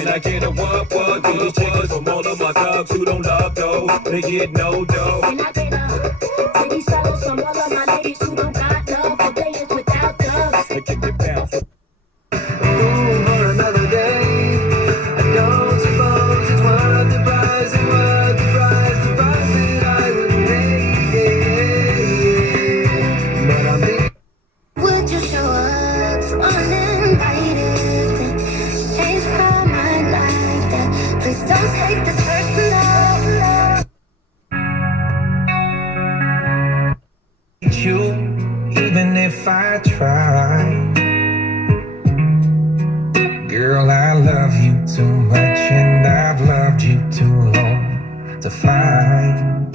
Can I get a what? Do these chickens from all of my thugs who don't love though? They get no dough. Can I get a these fellows from all of my ladies who don't got love for players without thugs? They can get bounced. Room for another day. I don't suppose it's worth the price and worth the price that I would pay. But I'm being. Would you show up uninvited? Change my mind like that. Please don't take this personal. You, even if I try. Girl, I love you too much, and I've loved you too long to find